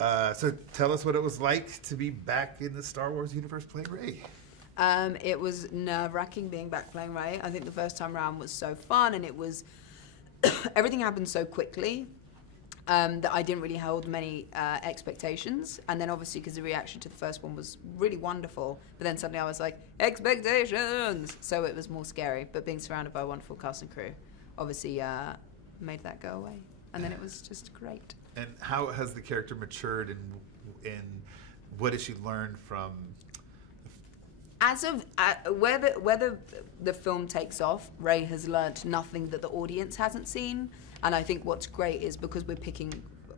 So tell us what it was like to be back in the Star Wars universe playing Rey. It was nerve-wracking being back playing Rey. I think the first time around was so fun, and it was everything happened so quickly that I didn't really hold many expectations. And then obviously because the reaction to the first one was really wonderful, but then suddenly I was like, expectations! So it was more scary, but being surrounded by a wonderful cast and crew obviously made that go away. And then it was just great. And how has the character matured, and what has she learned from? As of whether the film takes off, Rey has learnt nothing that the audience hasn't seen. And I think what's great is because we're picking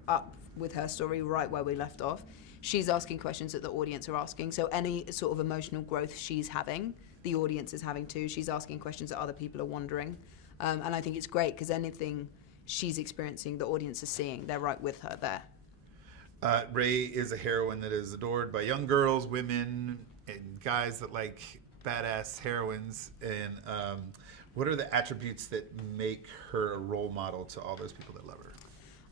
up with her story right where we left off, she's asking questions that the audience are asking. So any sort of emotional growth she's having, the audience is having too. She's asking questions that other people are wondering. And I think it's great because anything she's experiencing, the audience is seeing. They're right with her there. Rey is a heroine that is adored by young girls, women, and guys that like badass heroines. And what are the attributes that make her a role model to all those people that love her?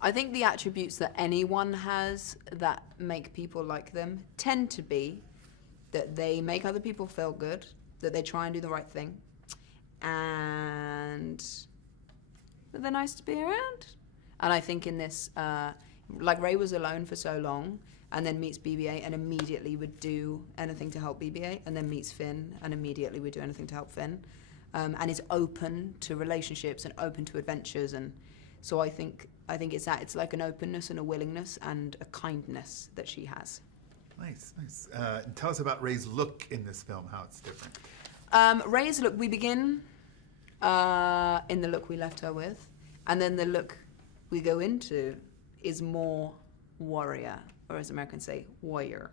I think the attributes that anyone has that make people like them tend to be that they make other people feel good, that they try and do the right thing, and that they're nice to be around. And I think in this, like Rey was alone for so long, and then meets BB-8 and immediately would do anything to help BB-8, and then meets Finn and immediately would do anything to help Finn, and is open to relationships and open to adventures. And so I think it's that. It's like an openness and a willingness and a kindness that she has. Nice. Tell us about Rey's look in this film, how it's different. Rey's look, we begin in the look we left her with, and then the look we go into is more warrior, or as Americans say, warrior,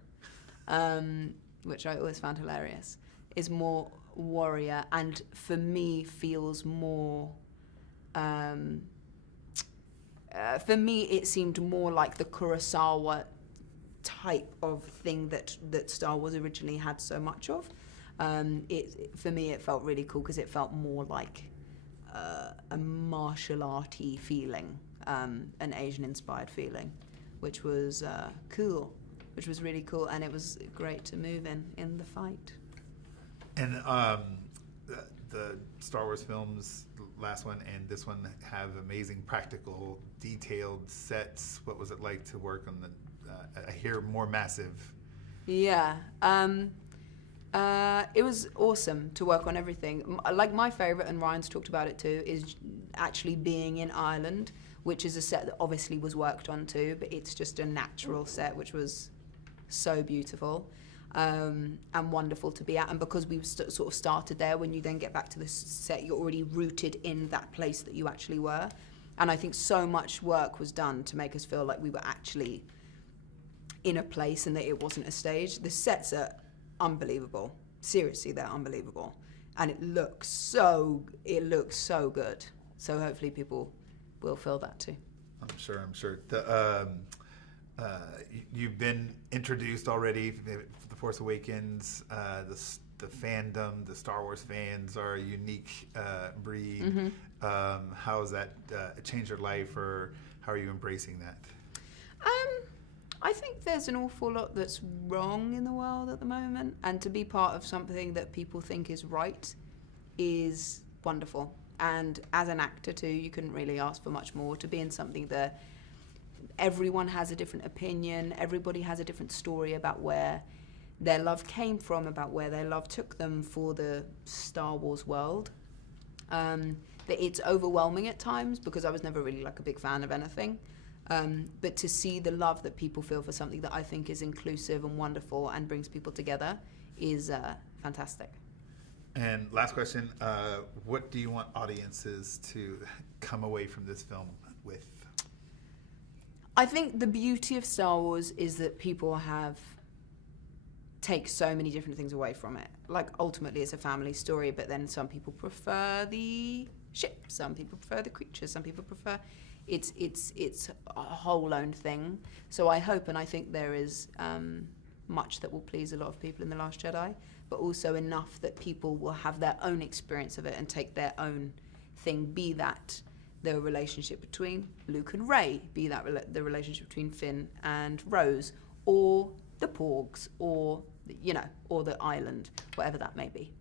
which I always found hilarious, is more warrior, and for me feels more, for me it seemed more like the Kurosawa type of thing that Star Wars originally had so much of. For me it felt really cool because it felt more like a martial arty feeling, an Asian inspired feeling, which was cool, which was really cool, and it was great to move in the fight. And the Star Wars films, the last one and this one, have amazing practical, detailed sets. What was it like to work on I hear more massive? Yeah. It was awesome to work on everything. Like my favorite, and Ryan's talked about it too, is actually being in Ireland, which is a set that obviously was worked on too, but it's just a natural set, which was so beautiful and wonderful to be at. And because we sort of started there, when you then get back to the set, you're already rooted in that place that you actually were. And I think so much work was done to make us feel like we were actually in a place and that it wasn't a stage. The sets are unbelievable. Seriously, they're unbelievable. And it looks so good. So hopefully people will feel that too. I'm sure. You've been introduced already. The Force Awakens, the fandom, the Star Wars fans are a unique breed. Mm-hmm. How has that changed your life, or how are you embracing that? I think there's an awful lot that's wrong in the world at the moment, and to be part of something that people think is right is wonderful. And as an actor too, you couldn't really ask for much more. To be in something that everyone has a different opinion, everybody has a different story about where their love came from, about where their love took them for the Star Wars world. That it's overwhelming at times, because I was never really like a big fan of anything. But to see the love that people feel for something that I think is inclusive and wonderful and brings people together is fantastic. And last question, what do you want audiences to come away from this film with? I think the beauty of Star Wars is that people take so many different things away from it. Like, ultimately it's a family story, but then some people prefer the ship, some people prefer the creatures, some people prefer... It's a whole own thing. So I hope, and I think there is much that will please a lot of people in The Last Jedi, but also enough that people will have their own experience of it and take their own thing, be that the relationship between Luke and Rey, be that the relationship between Finn and Rose, or the Porgs, or or the island, whatever that may be.